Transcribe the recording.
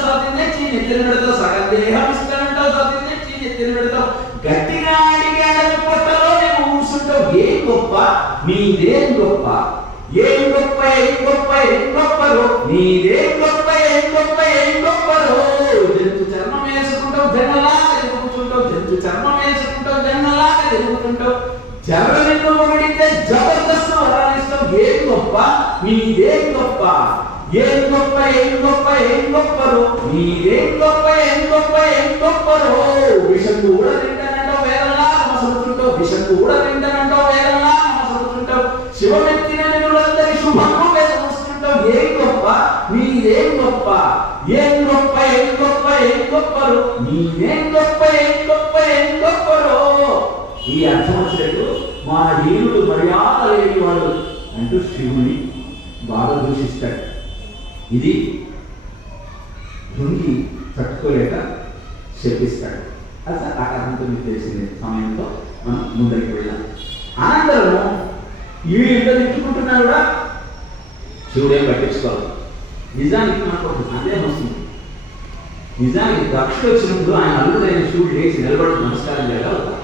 స్వాతిని తెచ్చి నెత్తిన పెడతావు, సగం దేహం ఇస్తానంటావు, స్వాతిని తెచ్చి నెత్తిన పెడతావు, గట్టిగా అడిగాడని పొట్టలోనే కూర్చుంటావు. ఏం గొప్ప నీదేం గొప్ప, ఏం గొప్ప ఏం గొప్ప ఏం గొప్పరో నీదేం గొప్ప ఏం గొప్ప ఏం గొప్పరో. జంతు చర్మం వేసుకుంటావు జన్నలాగా తిరుగుతుంటావు, జంతు చర్మం వేసుకుంటావు జన్నలాగా తిరుగుతుంటావు, జర్రనిన్ను పొగిడితే జబర్దస్త్ వరాలిస్తావు. ఏం గొప్ప నీదేం గొప్ప, ఏం గొప్ప ఏం గొప్ప ఏం గొప్పరో నీదేం గొప్ప ఏం గొప్ప ఏం గొప్పరో. విషం కూడా తింటానంటావు, వేరలా మసలుతుంటావు, విషం కూడా తింటానంటావు, వేరలా మసలుతుంటావు, శివమెత్తిన నిన్నులందరి శుభము వేసుకుంటావు. ఏం గొప్ప నీదేం గొప్ప, ఏం గొప్ప ఏం గొప్ప ఏం గొప్పరో నీదేం గొప్ప ఏం గొప్ప ఏం గొప్పరో. ఈ అర్థం వచ్చినట్టు మా వీరుడు మర్యాద లేని వాడు అంటూ శివుని బాగా దూషిస్తాడు. ఇది భృంగి తట్టుకోలేక శపిస్తాడు. అది ఆ కారణంతో మీకు తెలిసిందే. సమయంతో మనం ముందరికి వెళ్ళాం. అనంతరం వీళ్ళు ఇంత తిట్టుకుంటున్నా కూడా శివుడేం పట్టించుకోవాలి. నిజానికి మనకు ఒక సందేహం వస్తుంది. నిజానికి దక్షుడు వచ్చినప్పుడు ఆయన అల్లుడైన శివుడు లేచి నిలబడి నమస్కారం చేయాలి.